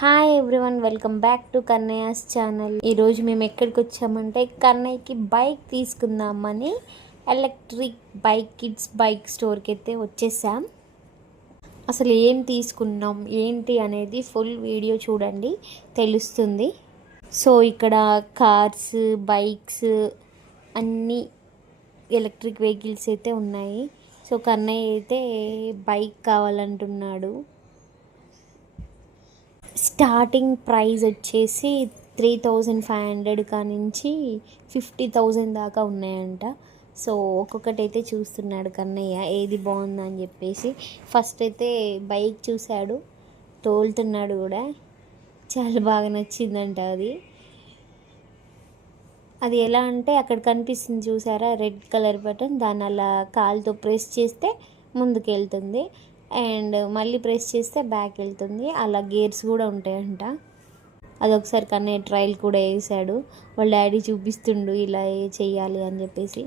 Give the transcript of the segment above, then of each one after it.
Hi everyone, welcome back to Kannayya's channel. ఈరోజు మేము ఎక్కడికి వచ్చామంటే కన్నయ్యకి బైక్ తీసుకుందామని ఎలక్ట్రిక్ బైక్ కిడ్స్ బైక్ స్టోర్కి అయితే వచ్చేసాం. అసలు ఏం తీసుకున్నాం ఏంటి అనేది ఫుల్ వీడియో చూడండి, తెలుస్తుంది. సో ఇక్కడ కార్స్, బైక్స్ అన్నీ ఎలక్ట్రిక్ వెహికల్స్ అయితే ఉన్నాయి. సో కన్నయ్య అయితే బైక్ కావాలంటున్నాడు. స్టార్టింగ్ ప్రైస్ వచ్చేసి 3500 కానించి 50,000 దాకా ఉన్నాయంట. సో ఒక్కొక్కటి అయితే చూస్తున్నాడు కన్నయ్య, ఏది బాగుందని చెప్పేసి. ఫస్ట్ అయితే బైక్ చూశాడు, తోలుతున్నాడు కూడా. చాలా బాగా నచ్చిందంట అది. అది ఎలా అంటే అక్కడ కనిపిస్తుంది చూసారా, రెడ్ కలర్ బటన్, దాన్ని అలా కాలుతో ప్రెస్ చేస్తే ముందుకు వెళ్తుంది అండ్ మళ్ళీ ప్రెస్ చేస్తే బ్యాక్ వెళ్తుంది. అలా గేర్స్ కూడా ఉంటాయంట. అదొకసారి కన్నయ్య ట్రయల్ కూడా వేసాడు. వాళ్ళ డాడీ చూపిస్తుండు ఇలా చెయ్యాలి అని చెప్పేసి.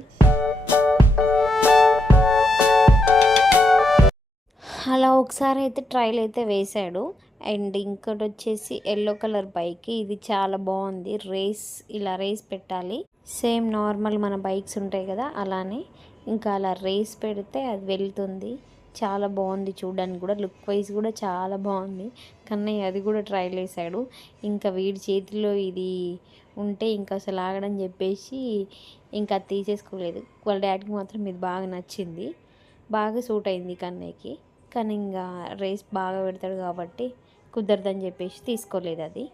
అలా ఒకసారి అయితే ట్రయల్ అయితే వేశాడు. అండ్ ఇంకోటి వచ్చేసి ఎల్లో కలర్ బైక్, ఇది చాలా బాగుంది. ఇలా రేస్ పెట్టాలి, సేమ్ నార్మల్ మన బైక్స్ ఉంటాయి కదా అలానే. ఇంకా అలా రేస్ పెడితే అది వెళ్తుంది. చాలా బాగుంది చూడడానికి కూడా, లుక్ వైజ్ కూడా చాలా బాగుంది. కన్నయ్య అది కూడా ట్రయల్ వేసాడు. ఇంకా వీడి చేతిలో ఇది ఉంటే ఇంకా అసలు ఆగడని చెప్పేసి ఇంకా అది తీసేసుకోలేదు. వాళ్ళ డాడీకి మాత్రం ఇది బాగా నచ్చింది, బాగా సూట్ అయింది కన్నయ్యకి. కానీ ఇంకా రేస్ బాగా పెడతాడు కాబట్టి కుదరదని చెప్పేసి తీసుకోలేదు అది.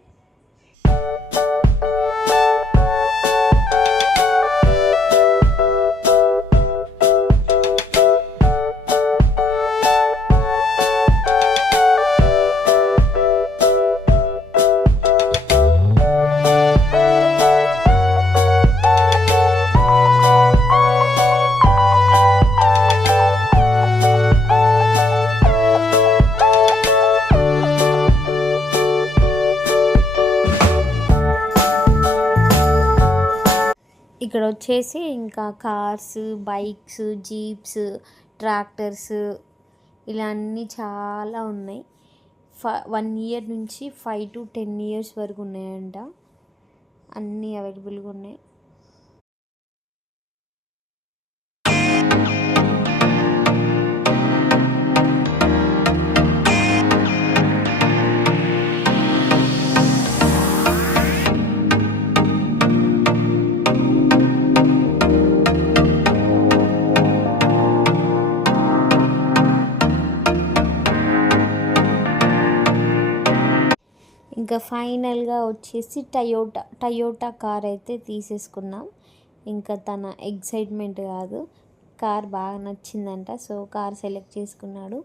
ఇక్కడ వచ్చేసి ఇంకా కార్స్, బైక్స్, జీప్స్, ట్రాక్టర్స్ ఇలా అన్నీ చాలా ఉన్నాయి. 1 year నుంచి 5 to 10 years వరకు ఉన్నాయంట. అన్నీ అవైలబుల్గా ఉన్నాయి. ఇంకా ఫైనల్గా వచ్చేసి టయోటా కార్ అయితే తీసేసుకున్నాం. ఇంకా తన ఎగ్జైట్మెంట్ కాదు, కార్ బాగా నచ్చిందంట. సో కార్ సెలెక్ట్ చేసుకున్నాడు.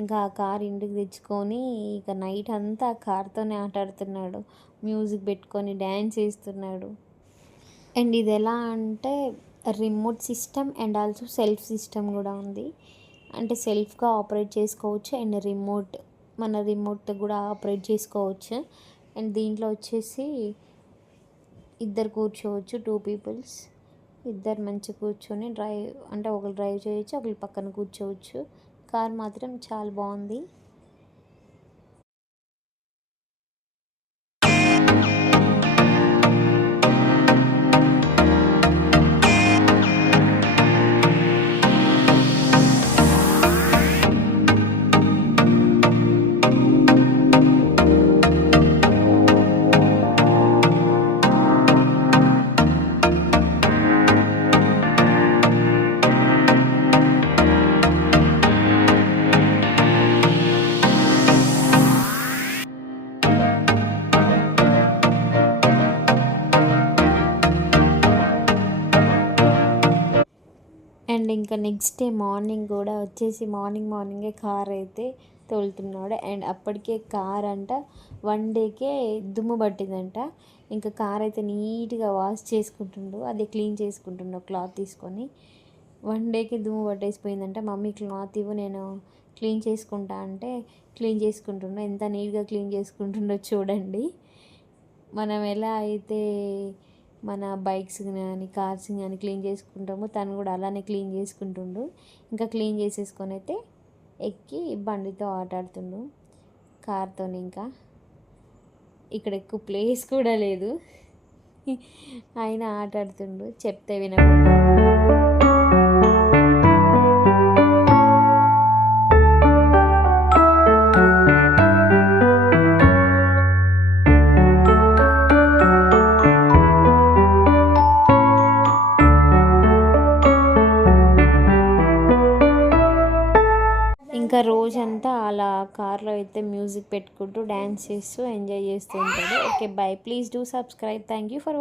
ఇంకా ఆ కార్ ఇంటికి తెచ్చుకొని ఇక నైట్ అంతా ఆ కార్తోనే ఆటాడుతున్నాడు, మ్యూజిక్ పెట్టుకొని డ్యాన్స్ చేస్తున్నాడు. అండ్ ఇది ఎలా అంటే remote system and also self system కూడా ఉంది. అంటే సెల్ఫ్గా ఆపరేట్ చేసుకోవచ్చు అండ్ మన రిమోట్ కూడా ఆపరేట్ చేసుకోవచ్చు. అండ్ దీంట్లో వచ్చేసి ఇద్దరు కూర్చోవచ్చు, 2 peoples. ఇద్దరు మంచిగా కూర్చొని ఒకరు డ్రైవ్ చేయొచ్చు, ఒకరు పక్కన కూర్చోవచ్చు. కార్ మాత్రం చాలా బాగుంది. అండ్ ఇంకా నెక్స్ట్ డే మార్నింగ్ కూడా వచ్చేసి మార్నింగే కార్ అయితే తోలుతున్నాడు. అండ్ అప్పటికే కార్ అంట 1 dayకే దుమ్ము పట్టిందంట. ఇంకా కార్ అయితే నీట్గా వాష్ చేసుకుంటుండు, అది క్లీన్ చేసుకుంటుండు క్లాత్ తీసుకొని. 1 dayకి దుమ్ము పట్టేసిపోయిందంట. మమ్మీ క్లాత్ ఇవ్వు, నేను క్లీన్ చేసుకుంటా అంటే క్లీన్ చేసుకుంటుండో. ఎంత నీట్గా క్లీన్ చేసుకుంటుండో చూడండి. మనం ఎలా అయితే మన బైక్స్ కానీ కార్స్ కానీ క్లీన్ చేసుకుంటామో తను కూడా అలానే క్లీన్ చేసుకుంటుండు. ఇంకా క్లీన్ చేసేసుకొని అయితే ఎక్కి బండితో ఆటాడుతుండు, కార్తో. ఇంకా ఇక్కడ ఎక్కువ ప్లేస్ కూడా లేదు, ఆయన ఆట ఆడుతుండు చెప్తే వినకుండా. ఇంకా రోజంతా అలా కార్లో అయితే మ్యూజిక్ పెట్టుకుంటూ డ్యాన్స్ చేస్తూ ఎంజాయ్ చేస్తూ ఉంటాడు. Okay bye, please do subscribe. Thank you for